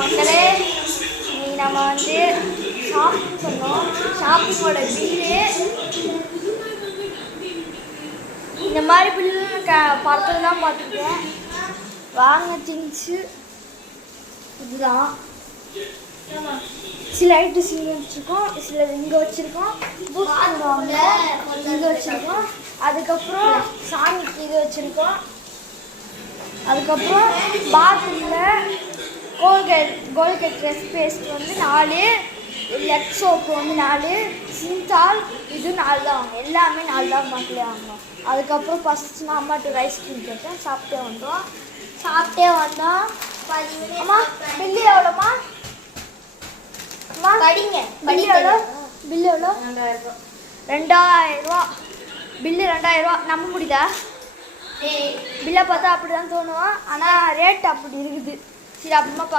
மக்களே இன்னைக்கு நம்ம வந்து ஷாப்பிங் பண்ணோம். ஷாப்பிங்கோட பில்லு இந்த மாதிரி பில்லு படத்தில் தான் பார்த்துருக்கேன். வாங்க திங்ஸு இதுதான். சில ஐட்டம்ஸ் இங்கே வச்சுருக்கோம், சில இங்கே வச்சுருக்கோம், இங்கே வச்சுருக்கோம். அதுக்கப்புறம் சாமிக்கு இது வச்சுருக்கோம். அதுக்கப்புறம் பாத்ரூமில் கோல்கேட் ட்ரெஸ் பேஸ்ட் வந்து 4, லெக் சோப்பு வந்து 4, சிந்தால் இது 4 தான் வாங்க. எல்லாமே 4 தான் மக்களே வாங்கணும். அதுக்கப்புறம் ஃபஸ்ட்டு நான் அம்மாட்டு ஐஸ்கிரீம் கேட்டேன். சாப்பிட்டே வந்தோம். அம்மா பில்லு எவ்வளோம்மா? அம்மா பில்லு எவ்வளோ? 2000 பில்லு 2000. நம்ப முடியுதா? பில்லை பார்த்தா அப்படி தான் தோணுவோம், ஆனால் ரேட் அப்படி இருக்குது. சரி அப்புறமா பார்க்கலாம்.